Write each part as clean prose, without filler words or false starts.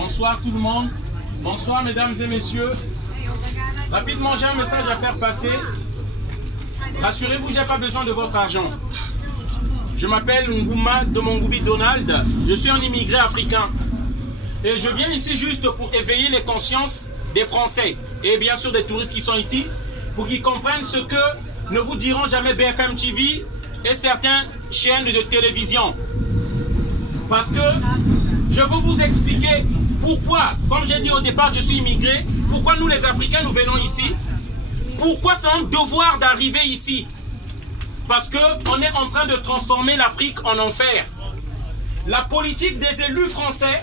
Bonsoir tout le monde. Bonsoir mesdames et messieurs. Rapidement, j'ai un message à faire passer. Rassurez-vous, je n'ai pas besoin de votre argent. Je m'appelle Ngouma Domongoubi Donald. Je suis un immigré africain. Et je viens ici juste pour éveiller les consciences des Français et bien sûr des touristes qui sont ici, pour qu'ils comprennent ce que ne vous diront jamais BFM TV et certaines chaînes de télévision. Parce que je veux vous expliquer pourquoi, comme j'ai dit au départ, je suis immigré, pourquoi nous les Africains nous venons ici, pourquoi c'est un devoir d'arriver ici. Parce qu'on est en train de transformer l'Afrique en enfer. La politique des élus français,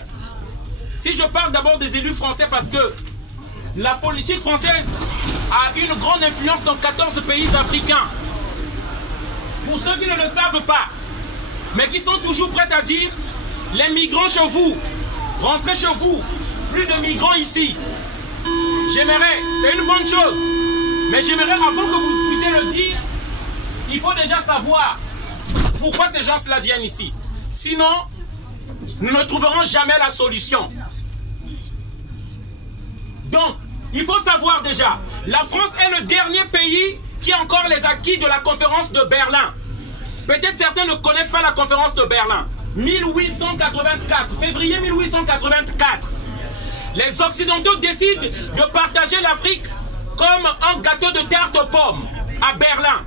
si je parle d'abord des élus français parce que la politique française a une grande influence dans 14 pays africains. Pour ceux qui ne le savent pas, mais qui sont toujours prêts à dire les migrants chez vous, rentrez chez vous, plus de migrants ici. J'aimerais, c'est une bonne chose, mais j'aimerais avant que vous puissiez le dire, il faut déjà savoir pourquoi ces gens-là viennent ici. Sinon, nous ne trouverons jamais la solution. Donc, il faut savoir déjà, la France est le dernier pays qui a encore les acquis de la conférence de Berlin. Peut-être certains ne connaissent pas la conférence de Berlin. 1884, février 1884. Les Occidentaux décident de partager l'Afrique comme un gâteau de tarte aux pommes à Berlin.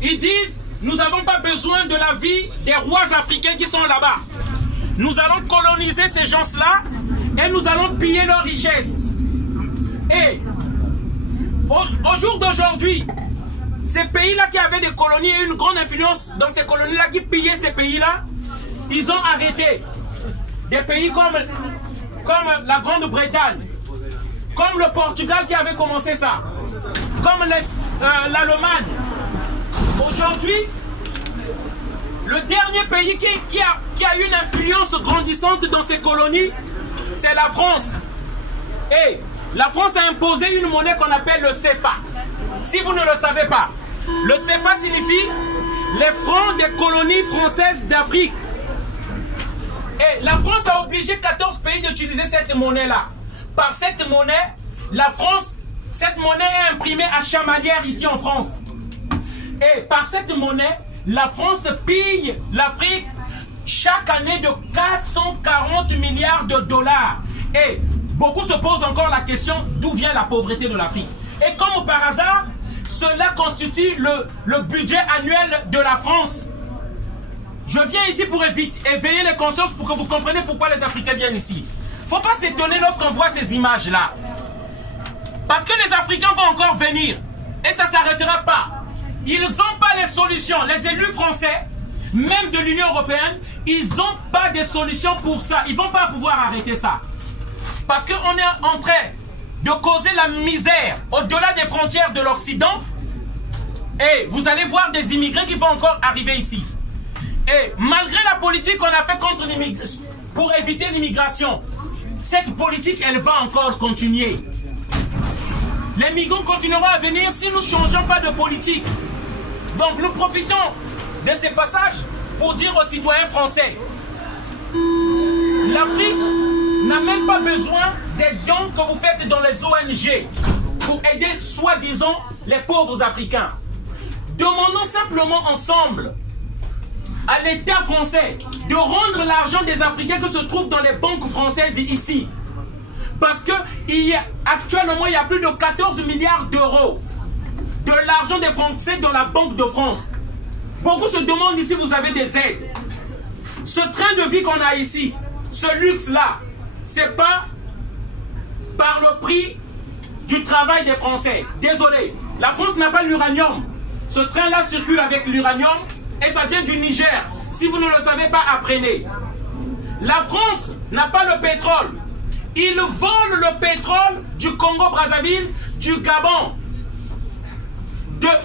Ils disent, nous n'avons pas besoin de la vie des rois africains qui sont là-bas. Nous allons coloniser ces gens-là et nous allons piller leurs richesses. Et au jour d'aujourd'hui, ces pays-là qui avaient des colonies et une grande influence dans ces colonies-là, qui pillaient ces pays-là, ils ont arrêté. Des pays comme la Grande-Bretagne, comme le Portugal qui avait commencé ça, comme l'Allemagne. Aujourd'hui, le dernier pays qui a une influence grandissante dans ces colonies, c'est la France. Et la France a imposé une monnaie qu'on appelle le CFA. Si vous ne le savez pas, le CFA signifie les francs des colonies françaises d'Afrique. Et la France a obligé 14 pays d'utiliser cette monnaie-là. Par cette monnaie, la France, cette monnaie est imprimée à Chamalières ici en France. Et par cette monnaie, la France pille l'Afrique chaque année de 440 milliards de dollars. Et beaucoup se posent encore la question d'où vient la pauvreté de l'Afrique. Et comme par hasard, cela constitue le budget annuel de la France. Je viens ici pour éveiller les consciences pour que vous compreniez pourquoi les Africains viennent ici. Il ne faut pas s'étonner lorsqu'on voit ces images-là. Parce que les Africains vont encore venir. Et ça ne s'arrêtera pas. Ils n'ont pas les solutions. Les élus français, même de l'Union européenne, ils n'ont pas de solutions pour ça. Ils ne vont pas pouvoir arrêter ça. Parce qu'on est en train de causer la misère au-delà des frontières de l'Occident. Et vous allez voir des immigrés qui vont encore arriver ici. Et malgré la politique qu'on a fait contre pour éviter l'immigration, cette politique, elle va encore continuer. Les migrants continueront à venir si nous ne changeons pas de politique. Donc nous profitons de ces passages pour dire aux citoyens français, l'Afrique n'a même pas besoin des dons que vous faites dans les ONG pour aider soi-disant les pauvres Africains. Demandons simplement ensemble à l'État français de rendre l'argent des Africains qui se trouvent dans les banques françaises ici. Parce que actuellement, il y a plus de 14 milliards d'euros de l'argent des Français dans la Banque de France. Beaucoup se demandent ici, vous avez des aides. Ce train de vie qu'on a ici, ce luxe-là, c'est pas par le prix du travail des Français. Désolé, la France n'a pas l'uranium. Ce train-là circule avec l'uranium et ça vient du Niger. Si vous ne le savez pas, apprenez. La France n'a pas le pétrole. Ils volent le pétrole du Congo-Brazzaville, du Gabon,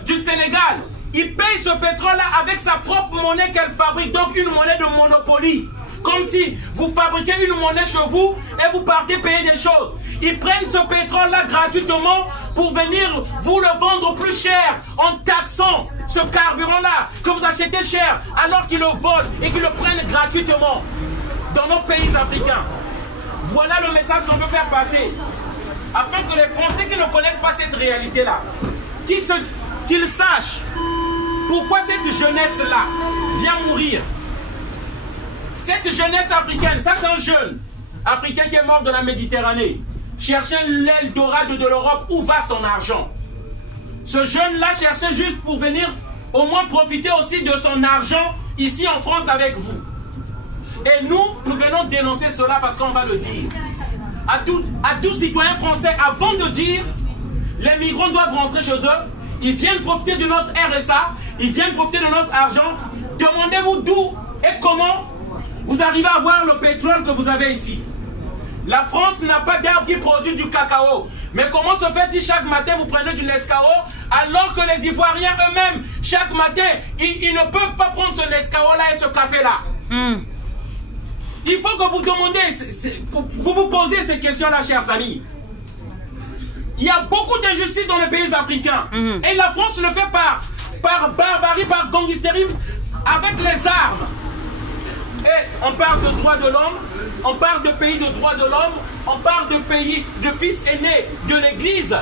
du Sénégal. Ils payent ce pétrole-là avec sa propre monnaie qu'elle fabrique, donc une monnaie de monopoly. Comme si vous fabriquez une monnaie chez vous et vous partez payer des choses. Ils prennent ce pétrole-là gratuitement pour venir vous le vendre plus cher en taxant ce carburant-là que vous achetez cher alors qu'ils le volent et qu'ils le prennent gratuitement dans nos pays africains. Voilà le message qu'on peut faire passer. Afin que les Français qui ne connaissent pas cette réalité-là, qu'ils sachent pourquoi cette jeunesse-là vient mourir. Cette jeunesse africaine, ça c'est un jeune africain qui est mort de la Méditerranée, cherchant l'Eldorado de l'Europe, où va son argent? Ce jeune-là cherchait juste pour venir au moins profiter aussi de son argent ici en France avec vous. Et nous venons dénoncer cela parce qu'on va le dire. À tous citoyens français, avant de dire les migrants doivent rentrer chez eux, ils viennent profiter de notre RSA, ils viennent profiter de notre argent. Demandez-vous d'où et comment vous arrivez à avoir le pétrole que vous avez ici. La France n'a pas d'arbre qui produit du cacao. Mais comment se fait-il chaque matin vous prenez du Nescao alors que les Ivoiriens eux-mêmes, chaque matin, ils ne peuvent pas prendre ce Nescao-là et ce café-là. Il faut que vous demandez, vous vous posez ces questions-là, chers amis. Il y a beaucoup d'injustices dans les pays africains. Et la France le fait par barbarie, par gangstérisme, avec les armes. Et on parle de droits de l'homme, on parle de pays de droits de l'homme, on parle de pays de fils aînés de l'Église.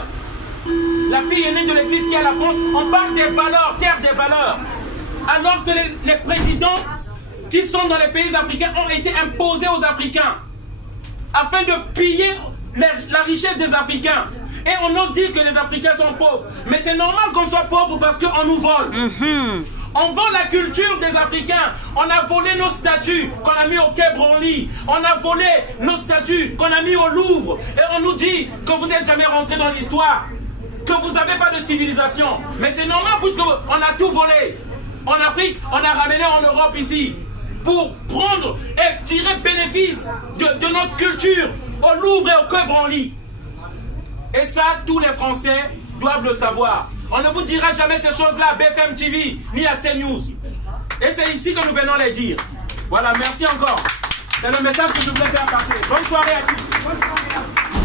La fille aînée de l'Église qui est la France, on parle des valeurs, terre des valeurs. Alors que les présidents qui sont dans les pays africains ont été imposés aux Africains afin de piller la richesse des Africains. Et on ose dire que les Africains sont pauvres. Mais c'est normal qu'on soit pauvre parce qu'on nous vole. On vole la culture des Africains. On a volé nos statues qu'on a mis au Quai Branly. On a volé nos statues qu'on a mis au Louvre. Et on nous dit que vous n'êtes jamais rentré dans l'histoire, que vous n'avez pas de civilisation. Mais c'est normal puisqu'on a tout volé. En Afrique, on a ramené en Europe ici pour prendre et tirer bénéfice de notre culture au Louvre et au Quai Branly. Et ça, tous les Français doivent le savoir. On ne vous dira jamais ces choses-là à BFM TV, ni à CNews. Et c'est ici que nous venons les dire. Voilà, merci encore. C'est le message que je voulais faire passer. Bonne soirée à tous.